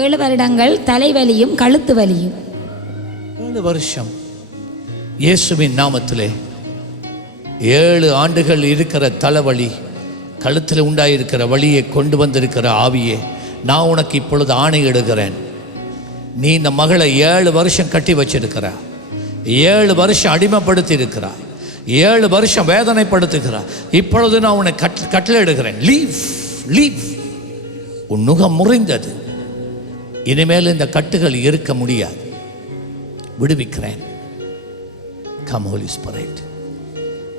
7 வருடங்கள் தலைவலியும் கழுத்து வலியும். 7 வருஷம் இயேசுவின் நாமத்திலே 7 ஆண்டுகள் இருக்கிற தலைவலி, கழுத்தில் உண்டாயிருக்கிற வலியை கொண்டு வந்திருக்கிற ஆவியே, நான் உனக்கு இப்பொழுது ஆணையிடுகிறேன். நீ இந்த மகளை 7 வருஷம் கட்டி வச்சிருக்கிற, 7 வருஷம் அடிமைப்படுத்தி இருக்கிறார், 7 வருஷம் வேதனைப்படுத்துகிறார். இப்பொழுது நான் உன்னை கட்டளையிடுகிறேன், லீவ் லீவ். உன் நுகம் முறிந்தது, இனிமேல் இந்த கட்டுகள் இருக்க முடியாது, விடுவிக்கிறேன். Come holy spirit,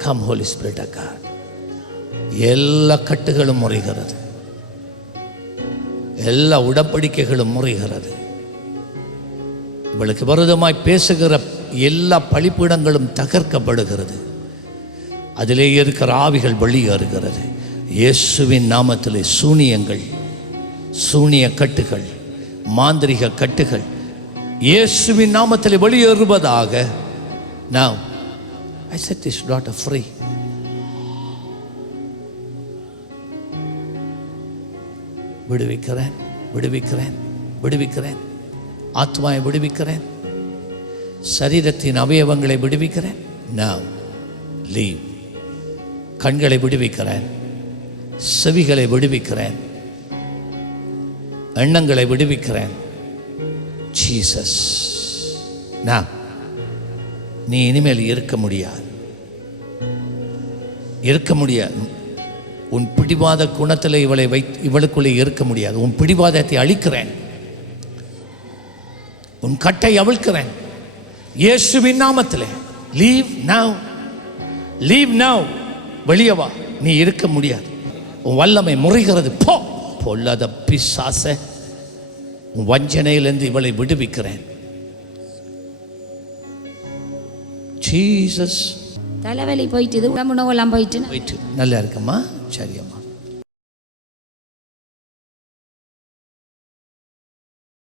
come holy spirit of God. எல்லா கட்டுகளும் முறிகிறது, எல்லா உடன்படிக்கைகளும் முறிகிறது. இவளுக்கு விரோதமாய் பேசுகிற எல்லா பழிப்பீடங்களும் தகர்க்கப்படுகிறது. அதிலே இருக்கிற ஆவிகள் வெளியேறுகிறது. இயேசுவின் நாமத்திலே சூனியங்கள், சூனிய கட்டுகள், மாந்திரிக கட்டுகள் இயேசுவின் நாமத்திலே வெளியேறுவதாக. Now I set this daughter free. விடுவிக்கிறேன், விடுவிக்கிறேன், விடுவிக்கிறேன். ஆத்மாவை விடுவிக்கிறேன், சரீரத்தின் அவயவங்களை விடுவிக்கிறேன். Now leave. கண்களை விடுவிக்கிறேன், செவிகளை விடுவிக்கிறேன், எண்ணங்களை விடுவிக்கிறேன். ஜீசஸ், நான் நீ இனிமேல் இருக்க முடியாது, இருக்க முடியாது. உன் பிடிவாத குணத்தில் இவளை இவளுக்குள்ளே இருக்க முடியாது. உன் பிடிவாதத்தை அழிக்கிறேன், உன் கட்டை அவிழ்க்கிறேன் இயேசுவின் நாமத்திலே. Leave now, leave now. வெளியே வா, நீ இருக்க முடியாது. உன் வல்லமை முறிகிறது. போ, பொல்லாத பிசாசே, உன் வஞ்சனையிலிருந்து இவளை விடுவிக்கிறேன். ஜீசஸ். தலைவலி போயிட்டு, உடம்பு நோவெல்லாம் போயிட்டு நல்லா இருக்கம்மா. சரியம்மா.